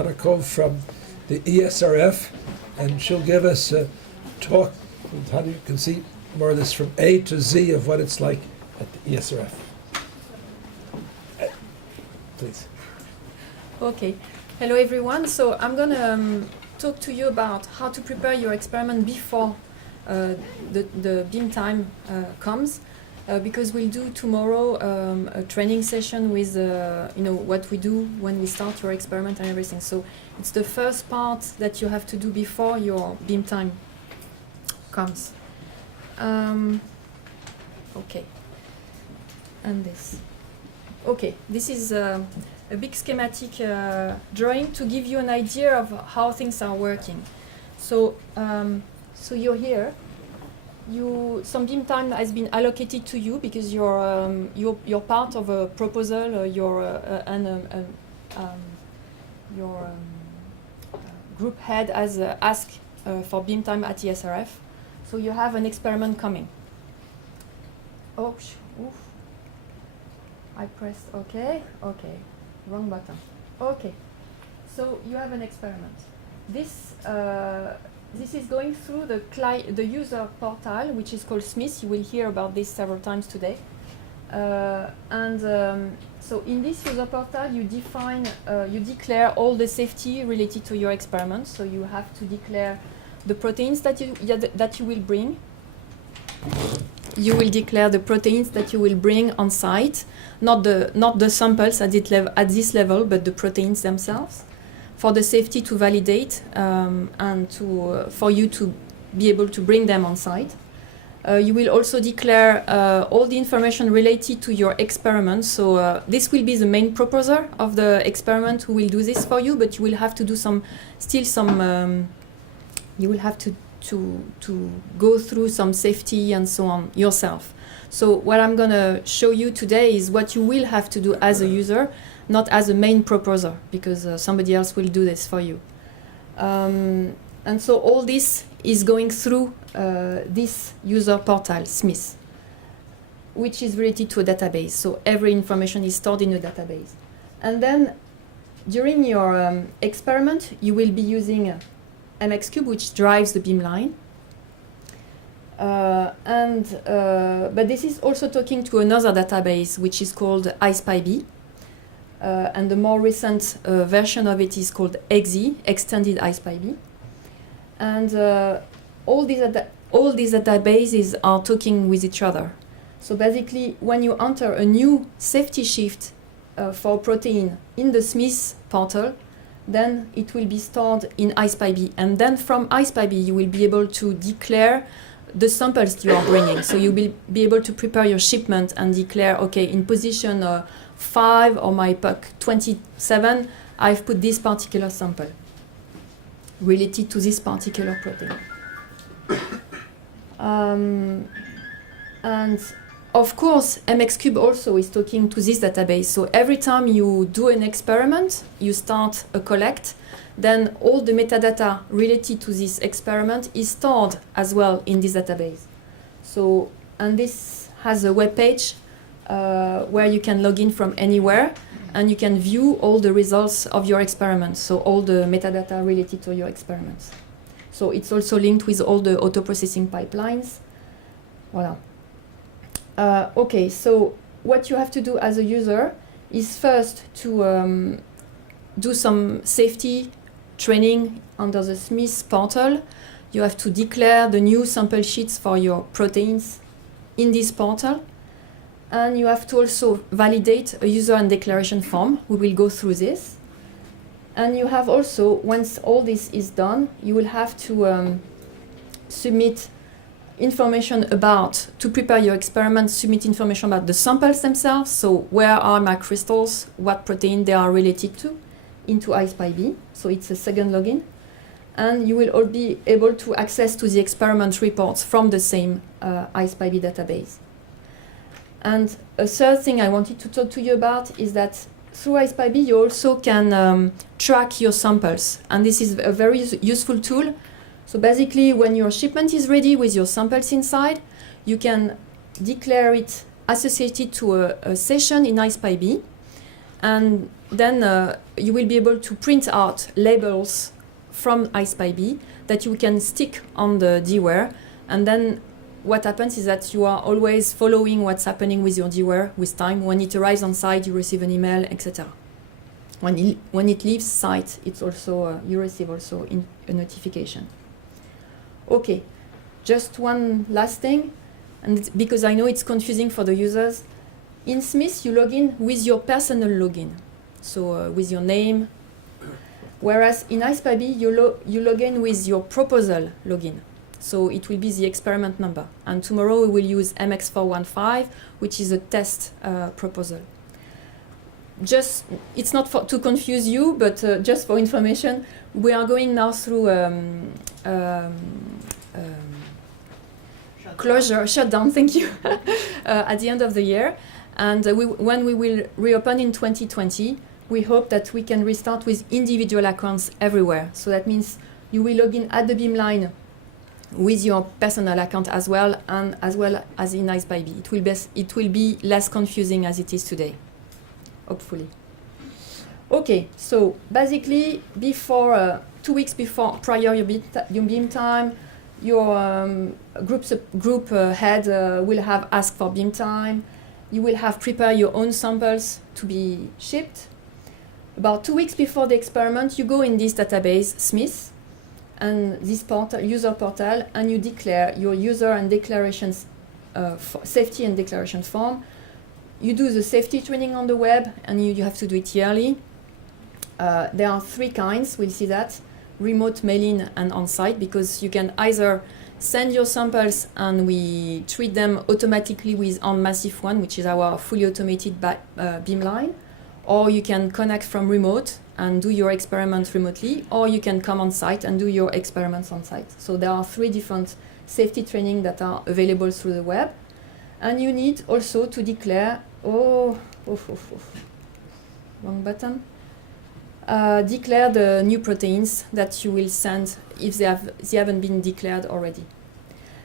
Monaco from the ESRF, and she'll give us a talk, how you can see more of this from A to Z of what it's like at the ESRF. Please. Okay. Hello, everyone. So I'm going to talk to you about how to prepare your experiment before the beam time comes, because we'll do tomorrow a training session with what we do when we start your experiment and everything. So it's the first part that you have to do before your beam time comes. Okay. And this. Okay, this is a big schematic drawing to give you an idea of how things are working. So, so you're here. Some beam time has been allocated to you because you're part of a proposal. Your group head has asked for beam time at ESRF. So you have an experiment coming. Oh, oof. I pressed OK. OK. Wrong button. OK. So you have an experiment. This is going through the user portal, which is called SMIS. You will hear about this several times today. So in this user portal, you declare all the safety related to your experiment. So you have to declare the proteins that you will bring. You will declare the proteins that you will bring on site, not the samples at this level, but the proteins themselves, for the safety to validate and for you to be able to bring them on site. You will also declare all the information related to your experiment. So this will be the main proposer of the experiment who will do this for you, but you will have to do you will have to go through some safety and so on yourself. So what I'm going to show you today is what you will have to do as a user, not as a main proposer, because somebody else will do this for you. And so all this is going through this user portal, SMIS, which is related to a database. So every information is stored in a database. And then during your experiment, you will be using MXCube, which drives the beamline. But this is also talking to another database, which is called iSPY-B. And the more recent version of it is called EXE, Extended iSPY-B. And all these databases are talking with each other. So basically, when you enter a new safety shift for protein in the SMIS portal, then it will be stored in iSPY-B. And then from iSPY-B, you will be able to declare the samples you are bringing. So you will be able to prepare your shipment and declare, OK, in position 5 or my puck 27, I've put this particular sample related to this particular protein. And of course, MXCube also is talking to this database. So every time you do an experiment, you start a collect, then all the metadata related to this experiment is stored as well in this database. So, and this has a web page where you can log in from anywhere, and you can view all the results of your experiment, so all the metadata related to your experiments. So it's also linked with all the auto-processing pipelines. Voilà. OK, so what you have to do as a user is first to do some safety training under the SMIS portal. You have to declare the new sample sheets for your proteins in this portal. And you have to also validate a user and declaration form. We will go through this. And you have also, once all this is done, you will have to submit information to prepare your experiment, submit information about the samples themselves. So where are my crystals, what protein they are related to, into iSPY-B. So it's a second login. And you will all be able to access to the experiment reports from the same iSPY-B database. And a third thing I wanted to talk to you about is that through iSPY-B, you also can track your samples. And this is a very useful tool. So basically, when your shipment is ready with your samples inside, you can declare it associated to a session in iSPY-B. And then you will be able to print out labels from iSpy-B that you can stick on the dware. And then what happens is that you are always following what's happening with your dware with time. When it arrives on site, you receive an email, etc. When it leaves site, it's also you receive also a notification. Okay, just one last thing, and because I know it's confusing for the users. In Smith, you log in with your personal login, so with your name. Whereas in iSpy-B, you log in with your proposal login. So it will be the experiment number. And tomorrow we will use MX415, which is a test proposal. Just, it's not to confuse you, but just for information, we are going now through shutdown, thank you, at the end of the year. And when we will reopen in 2020, we hope that we can restart with individual accounts everywhere. So that means you will log in at the Beamline with your personal account as well, and as well as in iSpy-B. It will be less confusing as it is today, hopefully. Okay, so basically, before 2 weeks prior your beam time, your group head will have asked for beam time. You will have prepared your own samples to be shipped. About 2 weeks before the experiment, you go in this database, Smith, and this user portal, and you declare your user and declarations, safety and declaration form. You do the safety training on the web, and you have to do it yearly. There are 3 kinds, we'll see that: remote, mail-in, and on-site, because you can either send your samples and we treat them automatically with OnMassive 1, which is our fully automated beamline, or you can connect from remote and do your experiments remotely, or you can come on site and do your experiments on site. So there are 3 different safety training that are available through the web. And you need also to declare, wrong button, declare the new proteins that you will send if they haven't been declared already.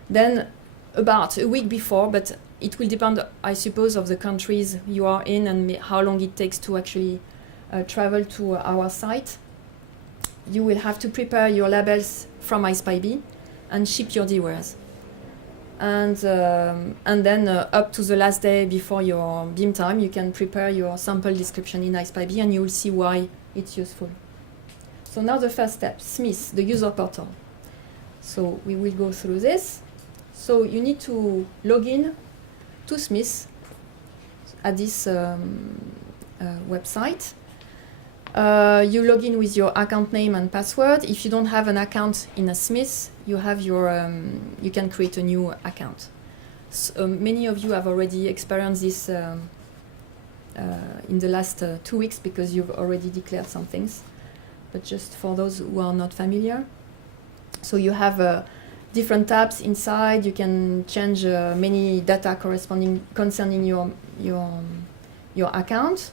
Then about a week before, but it will depend, I suppose, of the countries you are in and how long it takes to actually travel to our site, you will have to prepare your labels from iSpy-B and ship your dwares. And then up to the last day before your beam time, you can prepare your sample description in iSpy-B, and you will see why it's useful. So now the first step, Smith, the user portal. So we will go through this. So you need to log in to Smith at this website. You log in with your account name and password. If you don't have an account in a Smith, you have your you can create a new account. So, many of you have already experienced this in the last 2 weeks because you've already declared some things. But just for those who are not familiar, so you have different tabs inside. You can change many data concerning your account.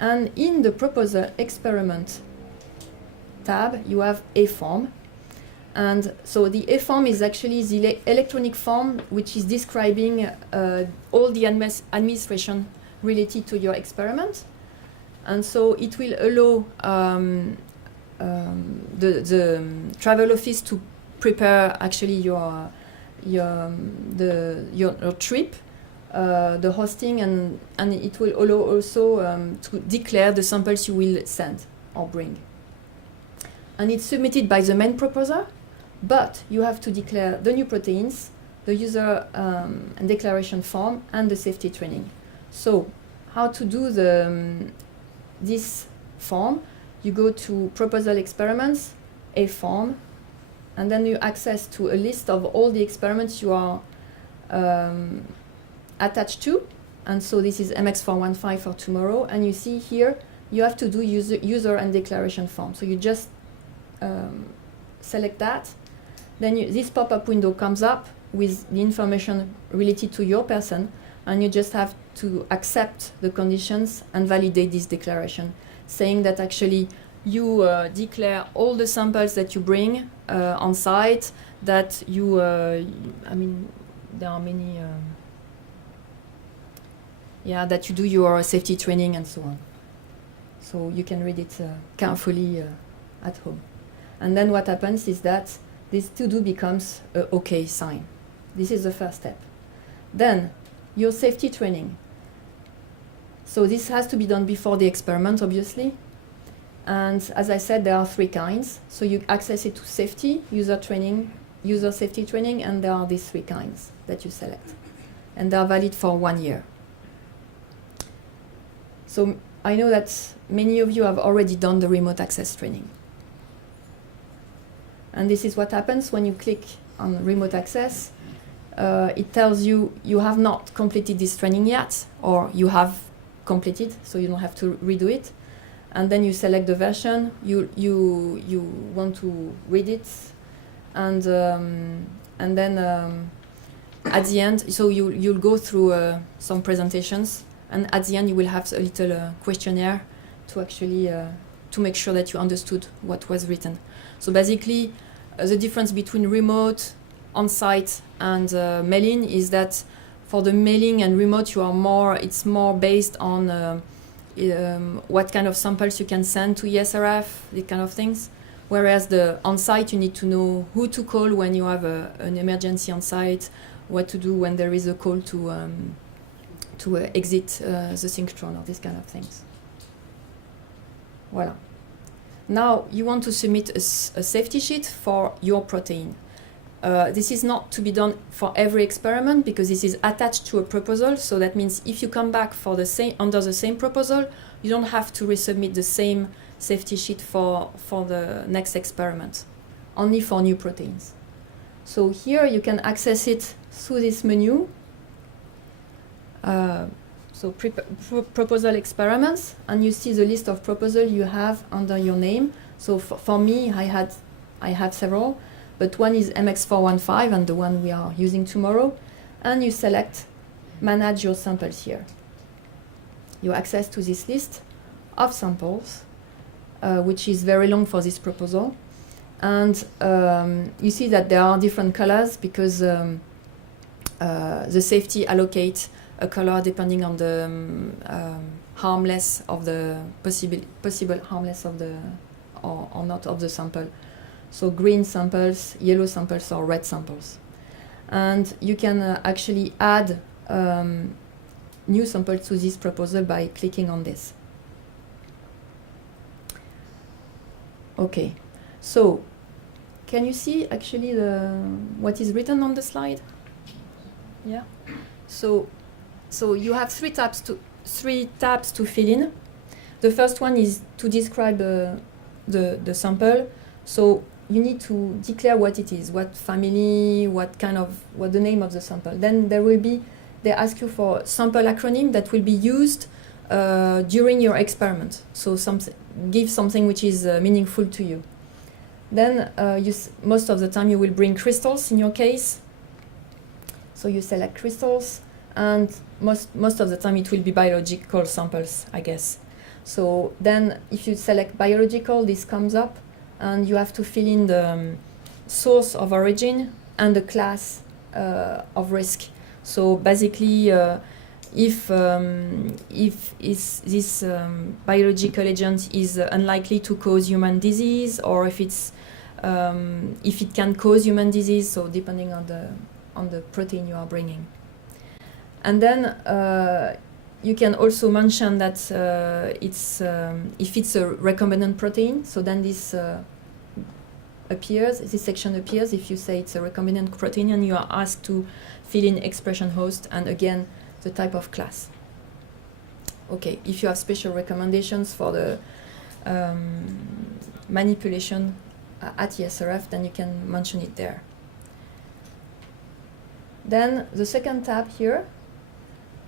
And in the proposal experiment tab, you have a form. And so the A form is actually the electronic form which is describing all the administration related to your experiment. And so it will allow the travel office to prepare actually your trip, the hosting, and it will allow also to declare the samples you will send or bring. And it's submitted by the main proposer, but you have to declare the new proteins, the user and declaration form, and the safety training. So how to do this form? You go to proposal experiments, a form, and then you access to a list of all the experiments you are attached to. And so this is MX415 for tomorrow. And you see here, you have to do user and declaration form. So you just select that. Then this pop-up window comes up with the information related to your person, and you just have to accept the conditions and validate this declaration, saying that actually you declare all the samples that you bring on site, that you, I mean, there are many, that you do your safety training and so on. So you can read it carefully at home. And then what happens is that this to do becomes a OK sign. This is the first step. Then your safety training. So this has to be done before the experiment, obviously. And as I said, there are 3 kinds. So you access it to safety, user safety training, and there are these 3 kinds that you select. And they are valid for 1 year. So I know that many of you have already done the remote access training. And this is what happens when you click on remote access. It tells you you have not completed this training yet, or you have completed, so you don't have to redo it. And then you select the version you want to read it, and then at the end, so you'll go through some presentations, and at the end you will have a little questionnaire to actually to make sure that you understood what was written. So basically, the difference between remote, on-site, and mailing is that for the mailing and remote, it's more based on what kind of samples you can send to ESRF, these kind of things. Whereas the on-site, you need to know who to call when you have an emergency on-site, what to do when there is a call to exit the synchrotron, or these kind of things. Voilà. Now you want to submit a safety sheet for your protein. This is not to be done for every experiment because this is attached to a proposal. So that means if you come back for under the same proposal, you don't have to resubmit the same safety sheet for the next experiment, only for new proteins. So here you can access it through this menu. So proposal experiments, and you see the list of proposals you have under your name. So for me, I have several, but one is MX415 and the one we are using tomorrow. And you select manage your samples here. You access to this list of samples, which is very long for this proposal. And you see that there are different colors because the safety allocates a color depending on the harmless of the possible harmless of the or not of the sample. So green samples, yellow samples, or red samples. And you can actually add new samples to this proposal by clicking on this. Okay, so can you see actually what is written on the slide? Yeah. So you have three tabs to fill in. The first one is to describe the sample. So you need to declare what it is, what family, what the name of the sample. Then they ask you for sample acronym that will be used during your experiment. So give something which is meaningful to you. Then most of the time you will bring crystals in your case. So you select crystals, and most of the time it will be biological samples, I guess. So then if you select biological, this comes up, and you have to fill in the source of origin and the class of risk. So basically, if this biological agent is unlikely to cause human disease, or if it can cause human disease, so depending on the protein you are bringing. And then you can also mention that if it's a recombinant protein, so then this section appears if you say it's a recombinant protein, and you are asked to fill in expression host and again the type of class. Okay, if you have special recommendations for the manipulation at ESRF, then you can mention it there. Then the second tab here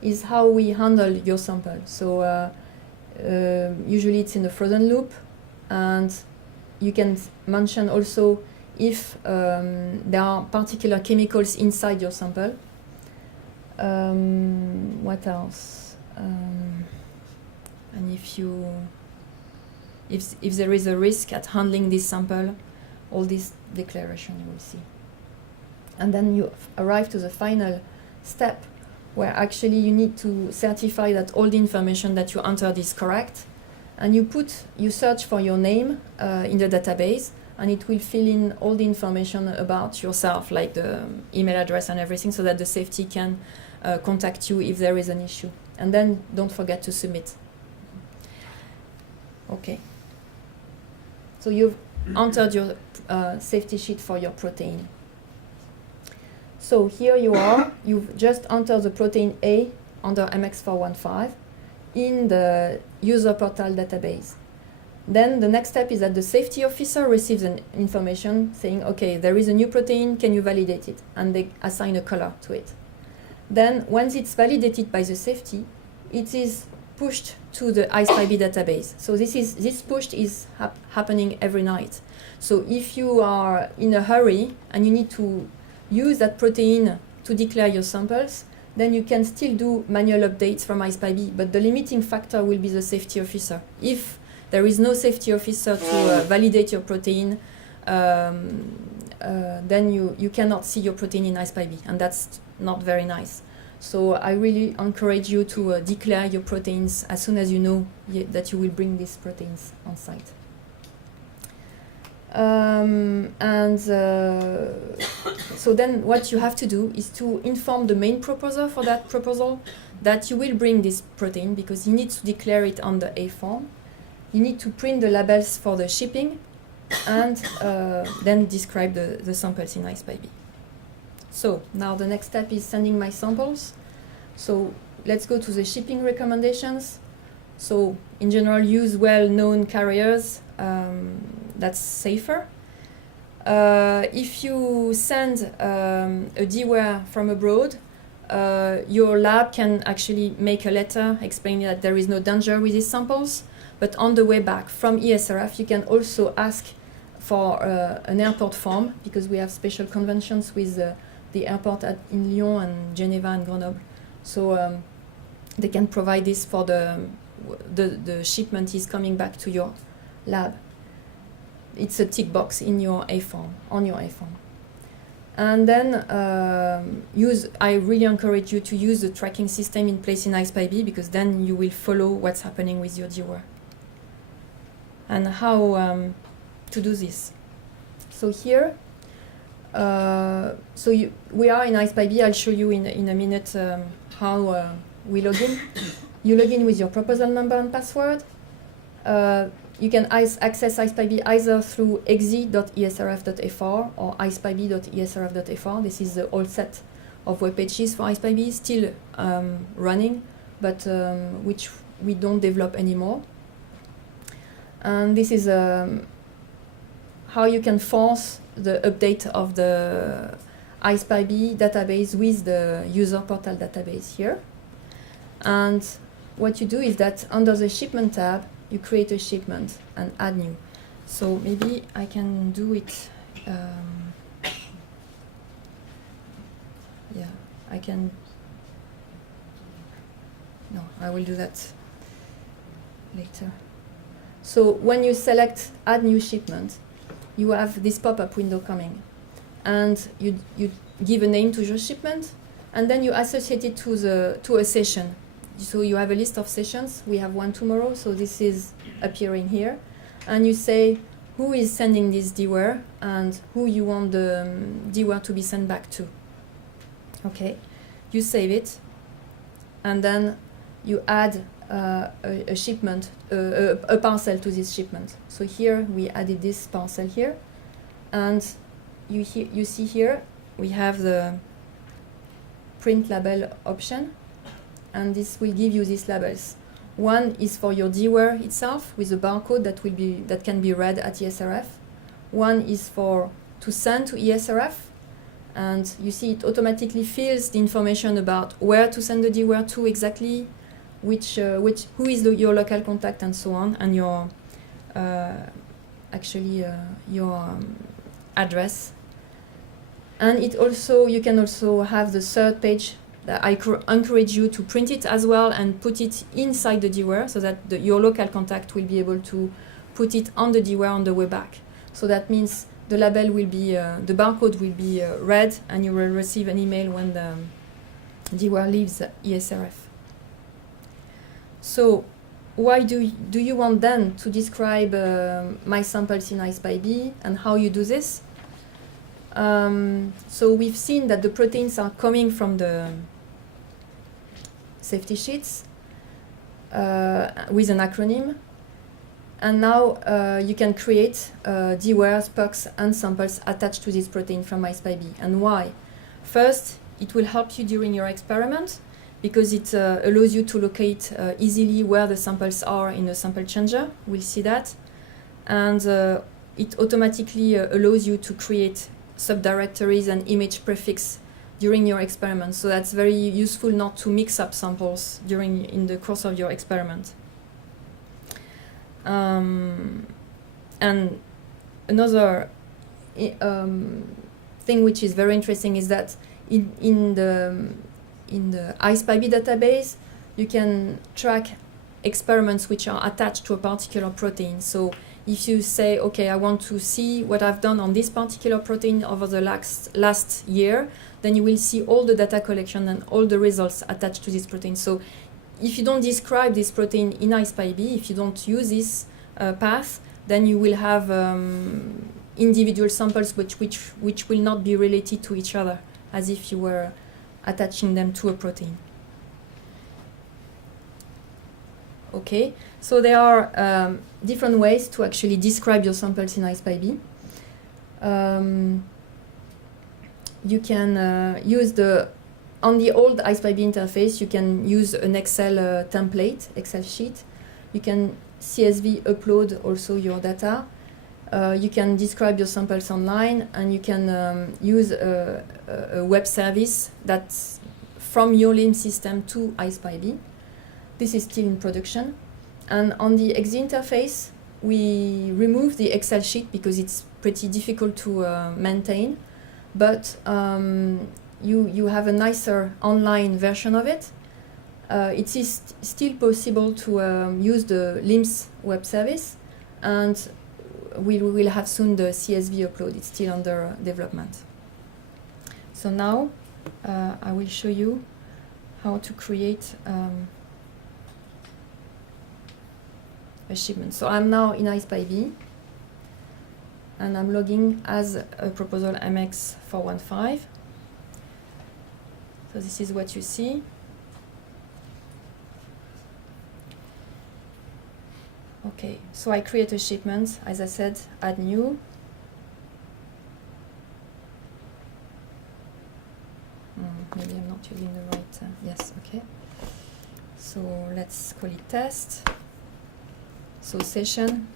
is how we handle your sample. So usually it's in a frozen loop, and you can mention also if there are particular chemicals inside your sample. What else? And if there is a risk at handling this sample, all this declaration you will see. And then you arrive to the final step, where actually you need to certify that all the information that you entered is correct. and you search for your name in the database, and it will fill in all the information about yourself, like the email address and everything, so that the safety can contact you if there is an issue. And then don't forget to submit. Okay. So you've entered your safety sheet for your protein. So here you are. You've just entered the protein A under MX415 in the user portal database. Then the next step is that the safety officer receives an information saying, okay, there is a new protein, can you validate it? And they assign a color to it. Then once it's validated by the safety, it is pushed to the iSpy-B database. So this push is happening every night. So if you are in a hurry and you need to use that protein to declare your samples, then you can still do manual updates from iSpy-B, but the limiting factor will be the safety officer. If there is no safety officer to validate your protein, then you cannot see your protein in iSpy-B, and that's not very nice. So I really encourage you to declare your proteins as soon as you know that you will bring these proteins on site. So then what you have to do is to inform the main proposer for that proposal that you will bring this protein, because he needs to declare it on the A form. You need to print the labels for the shipping, and then describe the samples in iSpy-B. So now the next step is sending my samples. So let's go to the shipping recommendations. So in general, use well-known carriers. That's safer. If you send a DWare from abroad, your lab can actually make a letter explaining that there is no danger with these samples. But on the way back from ESRF, you can also ask for an airport form, because we have special conventions with the airport in Lyon and Geneva and Grenoble. So they can provide this for the shipment is coming back to your lab. It's a tick box in your A form, on your A form. And then I really encourage you to use the tracking system in place in iSpy-B, because then you will follow what's happening with your DWare. And how to do this. So here, we are in iSpy-B. I'll show you in a minute how we log in. You log in with your proposal number and password. You can access iSpy-B either through exe.esrf.fr or iSpy-B.esrf.fr. This is the whole set of web pages for iSpy-B, still running, but which we don't develop anymore. And this is how you can force the update of the iSpy-B database with the user portal database here. And what you do is that under the shipment tab, you create a shipment and add new. So maybe I can do it. Yeah, I can. No, I will do that later. So when you select add new shipment, you have this pop-up window coming, and you give a name to your shipment, and then you associate it to a session. So you have a list of sessions. We have one tomorrow, so this is appearing here, and you say who is sending this DWare and who you want the DWare to be sent back to. Okay, you save it, and then you add a shipment, a parcel to this shipment. So here we added this parcel here, and you see here we have the print label option, and this will give you these labels. One is for your DWare itself with a barcode that can be read at ESRF. One is to send to ESRF, and you see it automatically fills the information about where to send the DWare to exactly, who is your local contact, and so on, and your address. And you can also have the third page. That I encourage you to print it as well and put it inside the DWare, so that your local contact will be able to put it on the DWare on the way back. So that means the label will be, the barcode will be read, and you will receive an email when the DWare leaves ESRF. So why do you want then to describe my samples in ISPyB and how you do this? So we've seen that the proteins are coming from the safety sheets with an acronym. And now you can create DWAREs, PUCs, and samples attached to this protein from ISPyB. And why? First, it will help you during your experiment because it allows you to locate easily where the samples are in a sample changer. We'll see that. And it automatically allows you to create subdirectories and image prefix during your experiment. So that's very useful not to mix up samples in the course of your experiment. And another thing which is very interesting is that in the ISPyB database, you can track experiments which are attached to a particular protein. So if you say, okay, I want to see what I've done on this particular protein over the last year, then you will see all the data collection and all the results attached to this protein. So if you don't describe this protein in ISPyB, if you don't use this path, then you will have individual samples which will not be related to each other, as if you were attaching them to a protein. Okay, so there are different ways to actually describe your samples in ISPyB. You can use on the old ISPyB interface, you can use an Excel template, Excel sheet. You can CSV upload also your data. You can describe your samples online, and you can use a web service that's from your LIMS system to ISPyB. This is still in production. And on the XD interface, we remove the Excel sheet because it's pretty difficult to maintain. But you have a nicer online version of it. It is still possible to use the LIMS web service, and we will have soon the CSV upload. It's still under development. So now I will show you how to create a shipment. So I'm now in ISPyB, and I'm logging as a proposal MX415. So this is what you see. Okay, so I create a shipment, as I said, add new. Maybe I'm not using the right, yes, okay. So let's call it test. So session.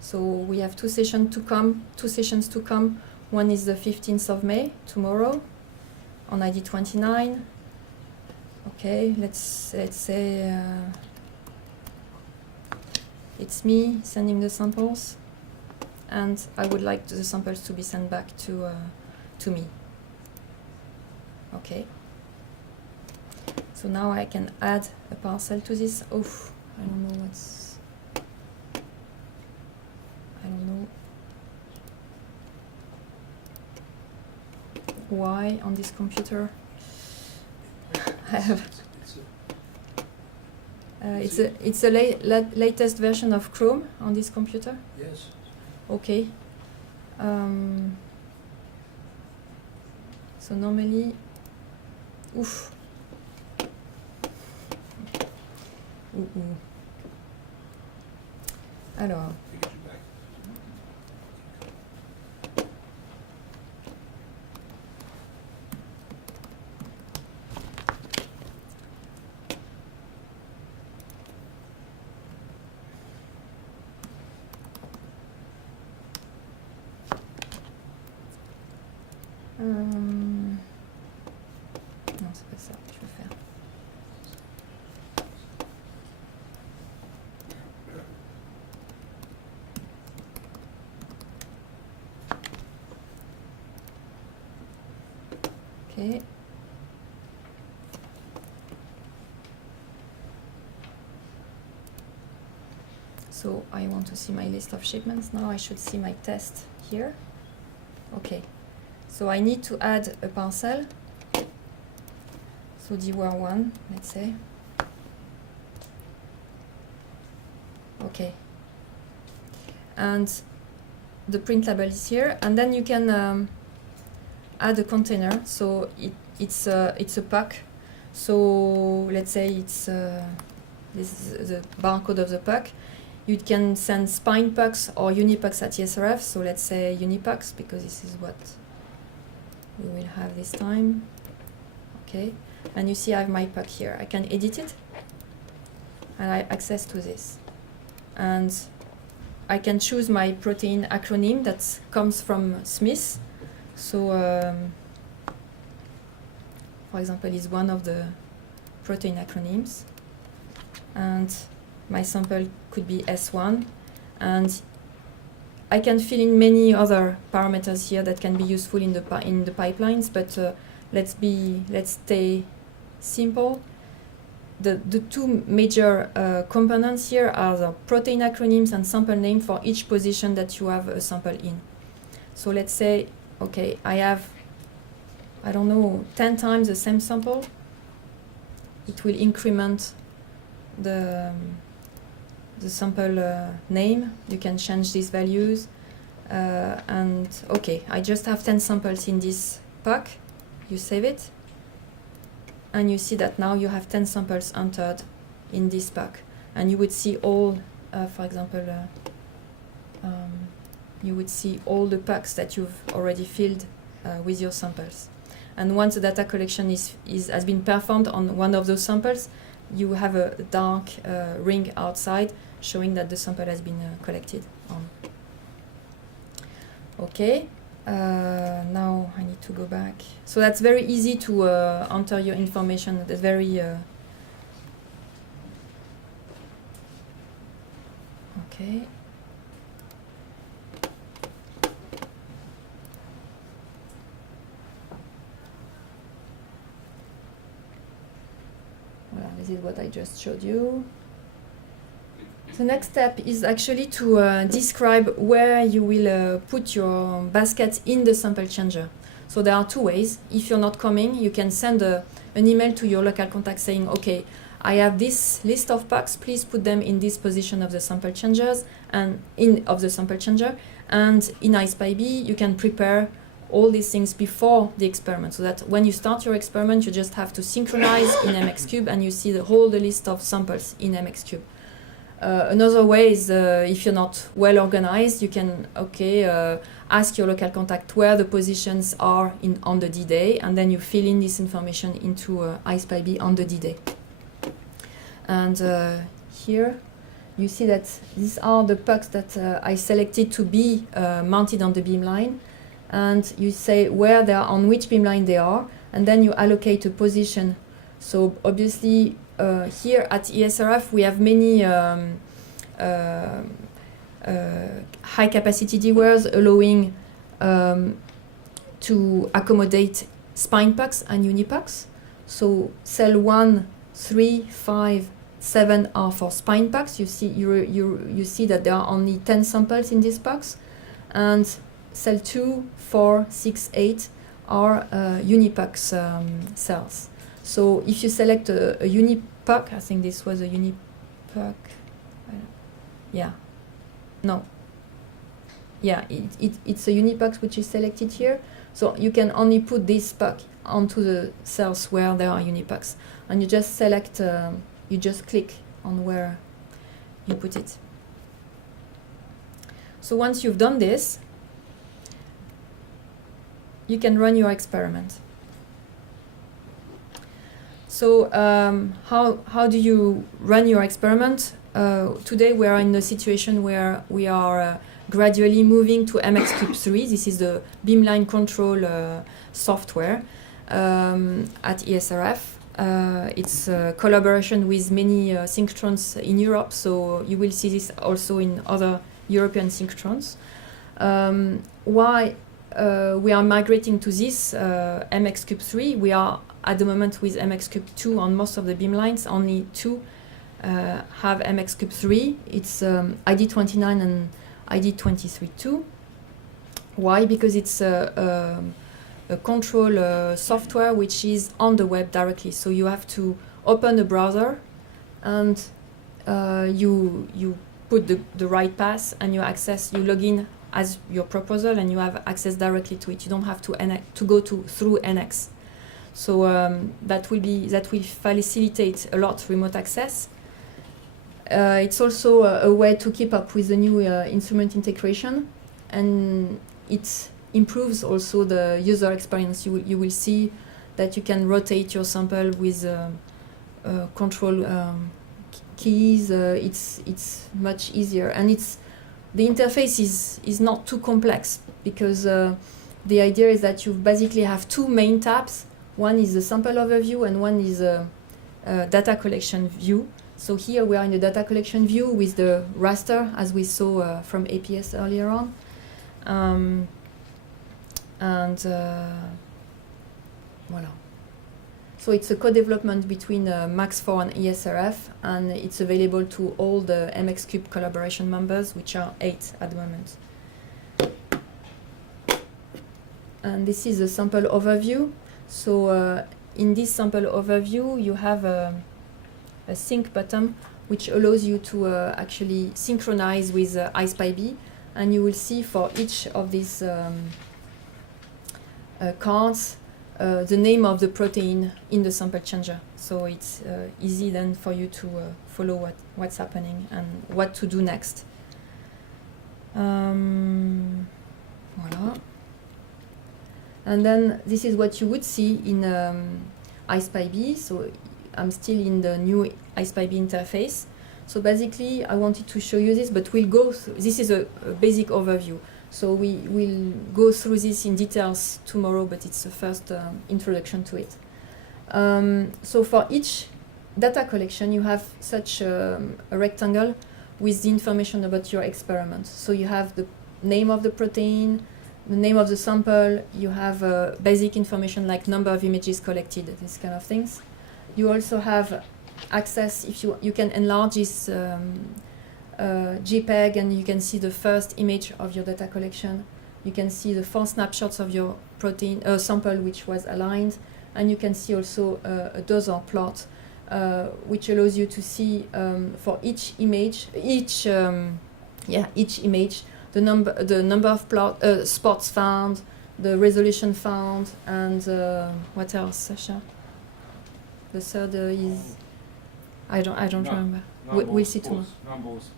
So we have two sessions to come. One is the 15th of May, tomorrow, on ID 29. Okay, let's say it's me sending the samples, and I would like the samples to be sent back to me. Okay. So now I can add a parcel to this. Oh, I don't know what's. I don't know why on this computer. I have. It's a latest version of Chrome on this computer. Yes. Okay. So normally, oof. Alors. Non, c'est pas ça, je vais faire. Okay. So I want to see my list of shipments. Now I should see my test here. Okay. So I need to add a parcel. So DWAR1, let's say. Okay. And the print label is here, and then you can add a container. So it's a puck. So let's say it's this is the barcode of the puck. You can send spine pucks or unipucks at ESRF. So let's say unipucks, because this is what we will have this time. Okay, and you see I have my puck here. I can edit it, and I have access to this. And I can choose my protein acronym that comes from Smith. So, for example, is one of the protein acronyms. And my sample could be S1. And I can fill in many other parameters here that can be useful in the pipelines, but let's stay simple. The two major components here are the protein acronyms and sample name for each position that you have a sample in. So let's say, okay, I have, I don't know, 10 times the same sample. It will increment the sample name. You can change these values. And okay, I just have 10 samples in this pack. You save it. And you see that now you have 10 samples entered in this pack. And you would see all, for example, you would see all the packs that you've already filled with your samples. And once the data collection has been performed on one of those samples, you have a dark ring outside showing that the sample has been collected on. Okay. Now I need to go back. So that's very easy to enter your information. That's very okay. Well, this is what I just showed you. The next step is actually to describe where you will put your basket in the sample changer. So there are two ways. If you're not coming, you can send an email to your local contact saying, okay, I have this list of packs, please put them in this position of the sample changers and of the sample changer. And in IcePyB, you can prepare all these things before the experiment, so that when you start your experiment, you just have to synchronize in MXCube and you see the whole list of samples in MXCube. Another way is if you're not well organized, you can ask your local contact where the positions are on the D-Day, and then you fill in this information into IcePyB on the D-Day. And here you see that these are the pucks that I selected to be mounted on the beamline, and you say where they are, on which beamline they are, and then you allocate a position. So obviously here at ESRF we have many high capacity dewars allowing to accommodate spine packs and unipacks. So cell 1, 3, 5, 7 are for spine packs. You see that there are only 10 samples in these packs, and cell 2, 4, 6, 8 are unipacks cells. So if you select a unipack, I think this was a unipack. Yeah, no. Yeah, it's a unipack which is selected here. So you can only put this pack onto the cells where there are unipacks, and you just select. You just click on where you put it. So once you've done this, you can run your experiment. So how do you run your experiment? Today we are in a situation where we are gradually moving to MXCube 3. This is the beamline control software at ESRF. It's a collaboration with many synchrotrons in Europe, so you will see this also in other European synchrotrons. Why we are migrating to this MXCube 3? We are at the moment with MXCube 2 on most of the beamlines. Only 2 have MXCube 3. It's ID29 and ID23-2. Why? Because it's a control software which is on the web directly. So you have to open a browser and you put the right pass and you log in as your proposal and you have access directly to it. You don't have to go through NX. So that will facilitate a lot remote access. It's also a way to keep up with the new instrument integration, and it improves also the user experience. You will see that you can rotate your sample with control keys. It's much easier, and the interface is not too complex, because the idea is that you basically have two main tabs. One is the sample overview and one is a data collection view. So here we are in the data collection view with the raster, as we saw from APS earlier on. Voila. So it's a co-development between Max4 and ESRF, and it's available to all the MXCube collaboration members, which are 8 at the moment. And this is a sample overview. So in this sample overview, you have a sync button, which allows you to actually synchronize with iSpy-B, and you will see for each of these cards the name of the protein in the sample changer. So it's easy then for you to follow what's happening and what to do next. Voila. And then this is what you would see in iSpy-B. So I'm still in the new iSpy-B interface. So basically, I wanted to show you this, but we'll go through. This is a basic overview. So we will go through this in details tomorrow, but it's the first introduction to it. So for each data collection, you have such a rectangle with the information about your experiment. So you have the name of the protein, the name of the sample, you have basic information like number of images collected, these kind of things. You also have access, if you can enlarge this JPEG, and you can see the first image of your data collection. You can see the 4 snapshots of your protein sample which was aligned, and you can see also a dosor plot, which allows you to see for each image, each image, the number of spots found, the resolution found, and what else, Sasha? The third is I don't remember. We'll see tomorrow.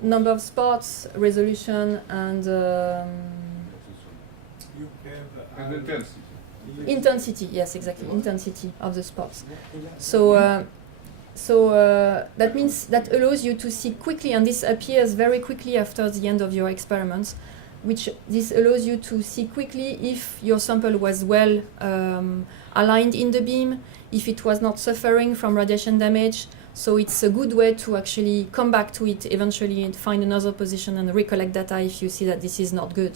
Number of spots, resolution, and intensity. Intensity. Yes, exactly. Intensity of the spots. So that means that allows you to see quickly, and this appears very quickly after the end of your experiments, which this allows you to see quickly if your sample was well aligned in the beam, if it was not suffering from radiation damage. So it's a good way to actually come back to it eventually and find another position and recollect data if you see that this is not good.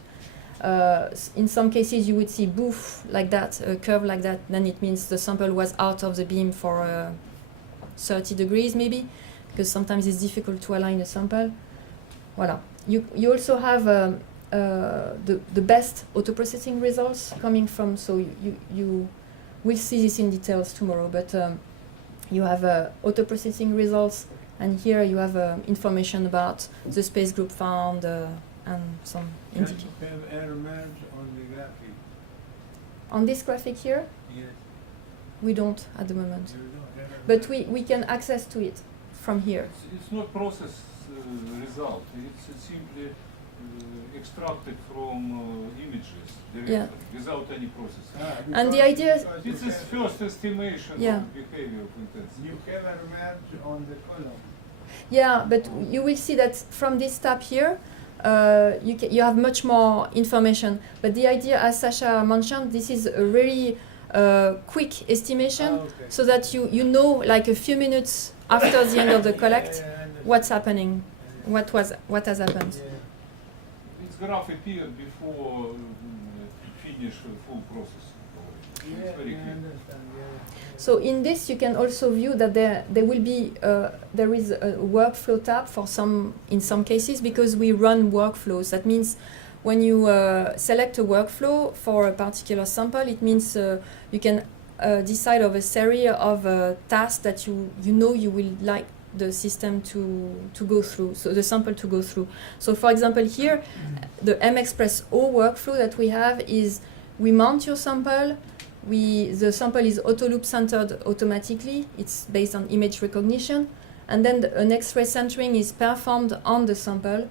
In some cases, you would see boof like that, a curve like that, then it means the sample was out of the beam for 30 degrees maybe, because sometimes it's difficult to align a sample. Voila. You also have the best auto-processing results coming from, so you will see this in details tomorrow, but you have auto-processing results, and here you have information about the space group found and some indicators. Can you have error merge on the graphic? On this graphic here, Yes. we don't at the moment, There is no error but merge. we can access to it from here. It's not process result. It's simply extracted from images directly, Yeah. without any processing. And the idea is- This is first estimation Yeah. of behavior of intensity. You have error merge on the column. Yeah, but you will see that from this tab here, you have much more information. But the idea, as Sasha mentioned, this is a really quick estimation, Okay. so that you know, like a few minutes after the end of the collect, Yeah, I understand. what's happening, what has happened. Yeah. Its graph appeared before finish full process. Yeah, It's very I clear. understand. Yeah. So in this, you can also view that there will be there is a workflow tab for in some cases, because we run workflows. That means when you select a workflow for a particular sample, it means you can decide of a series of tasks that you know you will like the system to go through, so the sample to go through. So for example here, the MXpress O workflow that we have is we mount your sample, the sample is auto-loop centered automatically, it's based on image recognition, and then an X-ray centering is performed on the sample.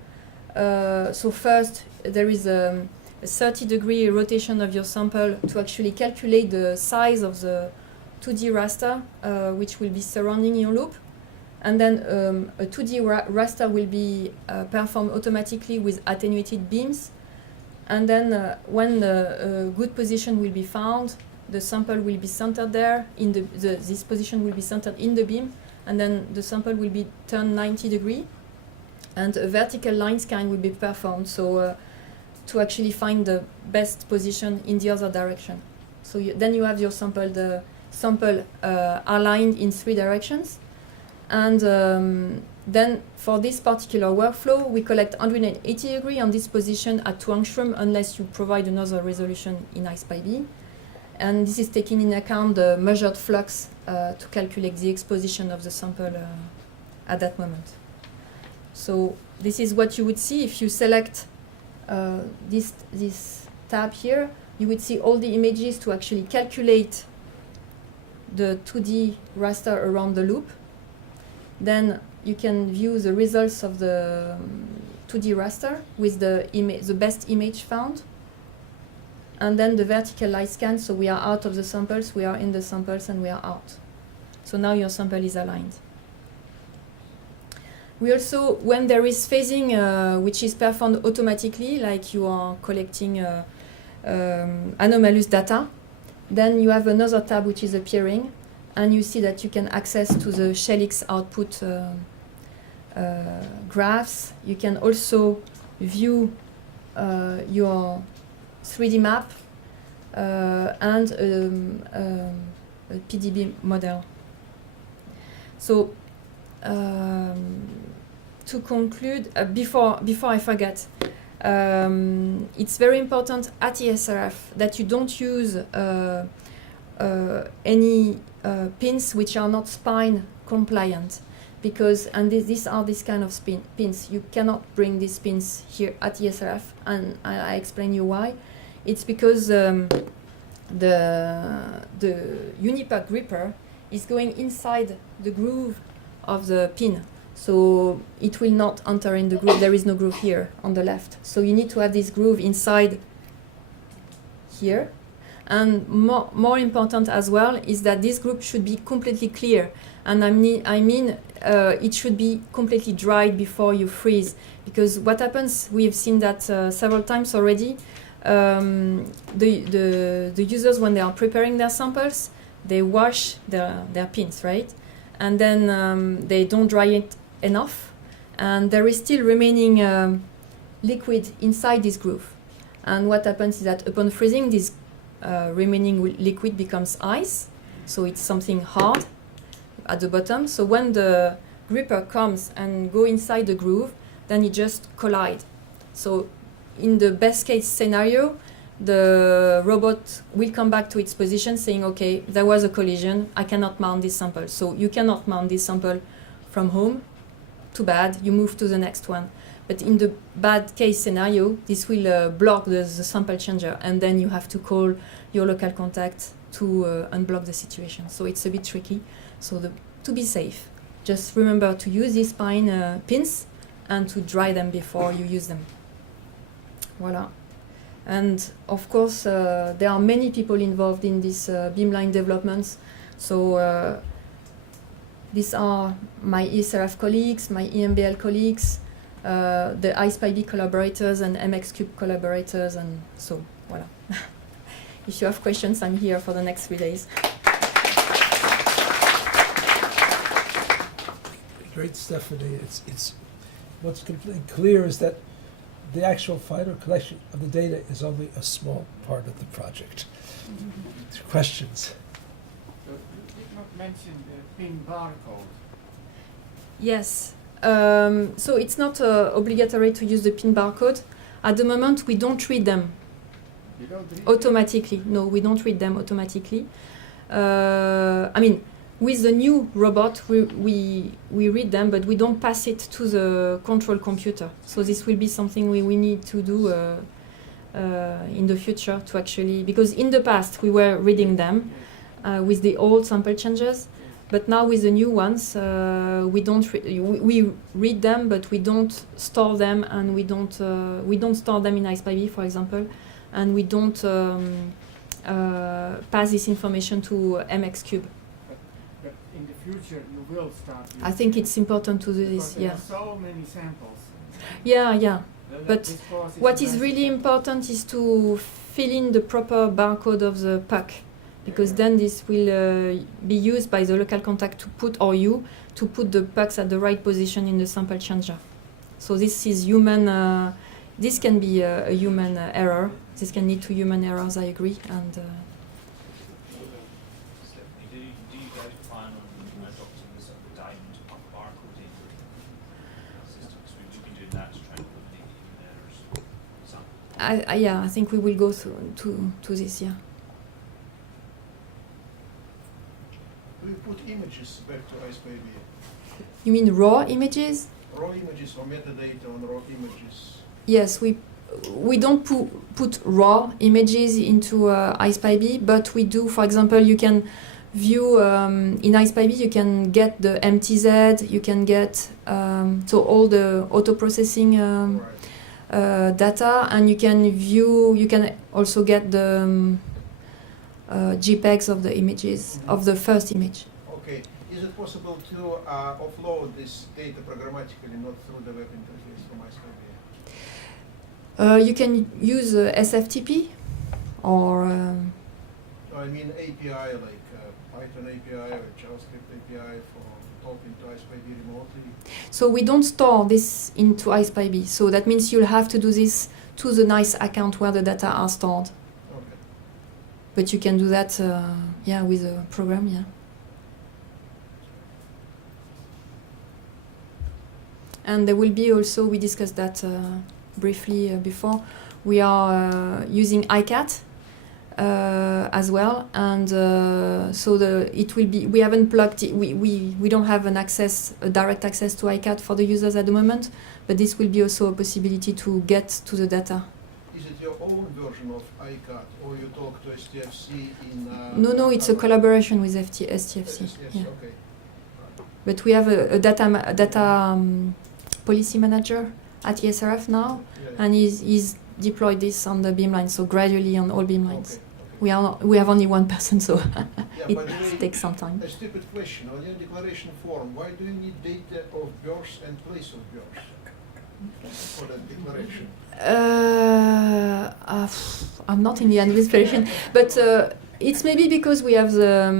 So first there is a 30-degree rotation of your sample to actually calculate the size of the 2D raster which will be surrounding your loop. And then a 2D raster will be performed automatically with attenuated beams. And then when the good position will be found, the sample will be centered there, this position will be centered in the beam, and then the sample will be turned 90 degrees, and a vertical line scan will be performed, so to actually find the best position in the other direction. So then you have your sample, the sample aligned in 3 directions. And then for this particular workflow, we collect 180 degrees on this position at 2 angstrom unless you provide another resolution in iSpy-B. And this is taking into account the measured flux to calculate the exposition of the sample at that moment. So this is what you would see if you select this tab here. You would see all the images to actually calculate the 2D raster around the loop. Then you can view the results of the 2D raster with the best image found. And then the vertical light scan, so we are out of the samples, we are in the samples, and we are out. So now your sample is aligned. We also, when there is phasing which is performed automatically, like you are collecting anomalous data, then you have another tab which is appearing, and you see that you can access to the ShellX output graphs. You can also view your 3D map and a PDB model. So to conclude, before I forget, it's very important at ESRF that you don't use any pins which are not spine compliant, because these are this kind of pins. You cannot bring these pins here at ESRF, and I explain you why. It's because the Unipack gripper is going inside the groove of the pin, so it will not enter in the groove. There is no groove here on the left, so you need to have this groove inside here. And more important as well is that this groove should be completely clear, and I mean it should be completely dried before you freeze, because what happens, we have seen that several times already. The users, when they are preparing their samples, they wash their pins, right? And then they don't dry it enough, and there is still remaining liquid inside this groove. And what happens is that upon freezing, this remaining liquid becomes ice, so it's something hard at the bottom. So when the gripper comes and go inside the groove, then it just collide. So in the best case scenario, the robot will come back to its position saying, okay, there was a collision, I cannot mount this sample. So you cannot mount this sample from home, too bad, you move to the next one. But in the bad case scenario, this will block the sample changer, and then you have to call your local contact to unblock the situation. So it's a bit tricky. So to be safe, just remember to use these spine pins and to dry them before you use them. Voila. And of course, there are many people involved in this beamline developments. So these are my ESRF colleagues, my EMBL colleagues, the iSpy-B collaborators and MXCube collaborators, and so voila. If you have questions, I'm here for the next 3 days. Great, Stephanie. It's what's completely clear is that the actual final collection of the data is only a small part of the project. Questions? So you did not mention the pin barcode. Yes. So it's not obligatory to use the pin barcode. At the moment, we don't read them You don't read automatically. No, we don't read them automatically. I mean, With the new robot, we read them, but we don't pass it to the control computer. So this will be something we need to do in the future to actually, because in the past we were reading them with the old sample changes, but now with the new ones, we don't we read them, but we don't store them, and we don't store them in IcePyB, for example, and we don't pass this information to MXCube. But in the future, you will start. I think it's important to do because this. there Yeah. are so many samples. Yeah. But This course what is massive. really important is to fill in the proper barcode of the puck, because then this will be used by the local contact to put, or you, to put the pucks at the right position in the sample changer. So this is human, this can be a human error. This can lead to human errors, I agree. And Stephanie, do you guys plan on adopting the sort of diamond puck barcoding system? Because we've been doing that to try and eliminate human errors. I think we will go through to this, yeah. Do you put images back to IcePyB? You mean raw images? Raw images or metadata on raw images? Yes, we don't put raw images into IcePyB, but we do, for example, you can view in IcePyB, you can get the MTZ, you can get so all the auto processing Right. data, and you can also get the JPEGs of the images of the first image. Okay. Is it possible to offload this data programmatically, not through the web interface from IcePyB? You can use SFTP or I mean API like Python API or JavaScript API for talking to IcePyB remotely. so we don't store this into IcePyB. So that means you'll have to do this to the NICE account where the data are stored. Okay. But you can do that, with a program, yeah. And there will be also, we discussed that briefly before, we are using ICAT as well, and so it will be, we haven't plugged it, we don't have a direct access to ICAT for the users at the moment, but this will be also a possibility to get to the data. Is it your own version of ICAT or you talk to STFC in... No, it's a collaboration with STFC. Yes, Yeah. okay. But we have a data policy manager at ESRF now, Yeah. and he's deployed this on the beamline, so gradually on all beamlines. Okay. We have only one person, so Yeah, it by the way, takes some time. a stupid question. On your declaration form, why do you need data of birth and place of birth for that declaration? I'm not in the administration, but it's maybe because we have the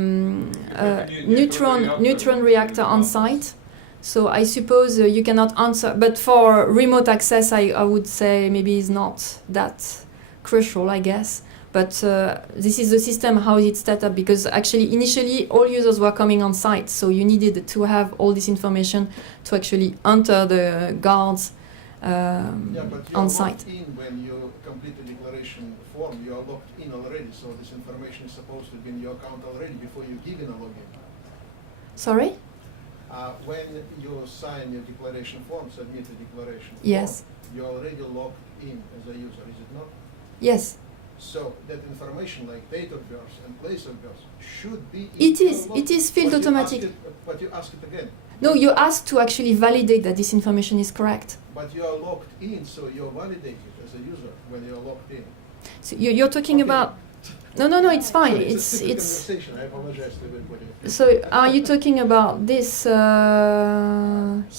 neutron reactor on site. So I suppose you cannot answer, but for remote access, I would say maybe it's not that crucial, I guess. But this is the system, how it's set up, because actually initially all users were coming on site, so you needed to have all this information to actually enter the guards Yeah, but you are on logged site. in when you complete the declaration form. You are logged in already, so this information is supposed to be in your account already before you give in a login. Sorry? When you sign your declaration form, submit the declaration Yes. form, you're already logged in as a user, is it not? Yes. So that information like date of birth and place of birth should be in It your is. log- It is filled but you ask automatic. But you ask it again. No, you ask to actually validate that this information is correct. But you are logged in, so you're validated as a user when you're logged in. So you're talking Okay. about. No, it's fine. Sorry, It's a stupid it's. conversation. I apologize to everybody. So are you talking about this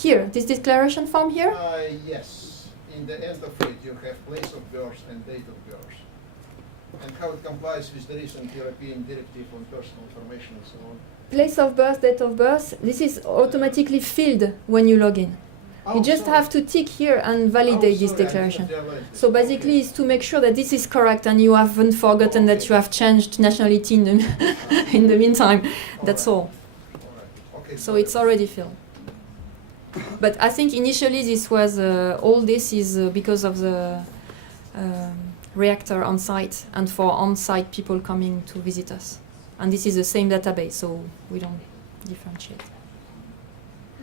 here, this declaration form here? Yes. In the end of it, you have place of birth and date of birth. And how it complies with the recent European Directive on Personal Information and so on. Place of birth, date of birth. This is automatically filled when you log in. You just have to tick here and validate this declaration. So basically, it's to make sure that this is correct and you haven't forgotten that you have changed nationality in the in the meantime. That's all. Okay, So it's already filled. But I think initially this was all this is because of the reactor on site and for on-site people coming to visit us. And this is the same database, so we don't differentiate.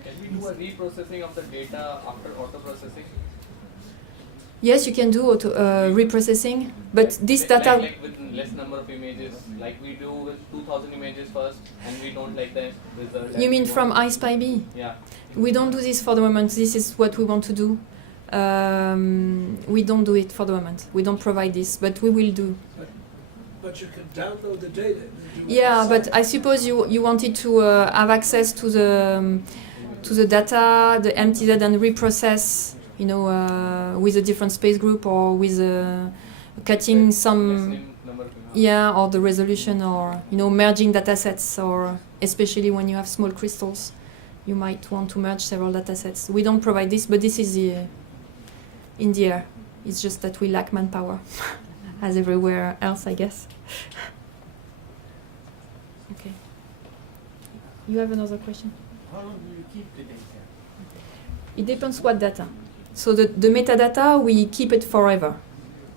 Can we do a reprocessing of the data after auto-processing? Yes, you can do reprocessing, but this data. Like with less number of images, like we do with 2,000 images first, and we don't like the result. You mean from iSpy-B? Yeah. We don't do this for the moment. This is what we want to do. We don't do it for the moment. We don't provide this, but we will do. But you can download the data. Yeah, but I suppose you wanted to have access to the data, the MTZ, and reprocess. You know, with a different space group or with cutting some. Number of images. Yeah, or the resolution, or merging data sets, or especially when you have small crystals, you might want to merge several data sets. We don't provide this, but this is in the air. It's just that we lack manpower, as everywhere else, I guess. Okay. You have another question? How long do you keep the data? It depends what data. So the metadata, we keep it forever,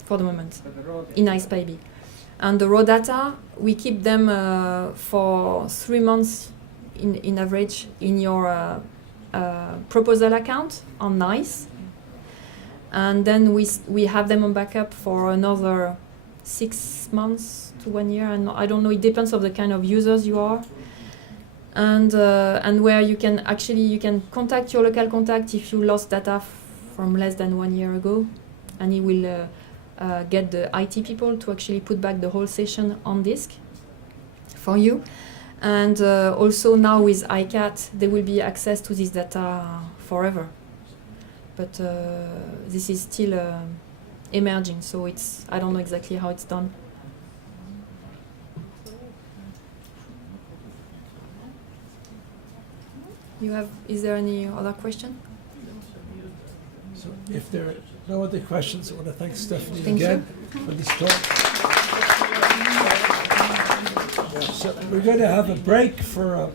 for the moment, For the raw data? in iSpy-B. And the raw data, we keep them for 3 months in average in your proposal account on NICE. And then we have them on backup for another 6 months to 1 year. And I don't know, it depends on the kind of users you are. And where you can contact your local contact if you lost data from less than 1 year ago, and he will get the IT people to actually put back the whole session on disk for you. And also now with ICAT, there will be access to this data forever. But this is still emerging, so I don't know exactly how it's done. Is there any other question? So if there are no other questions, I want to thank Stephanie Thank again for this talk. So we're going to have a break for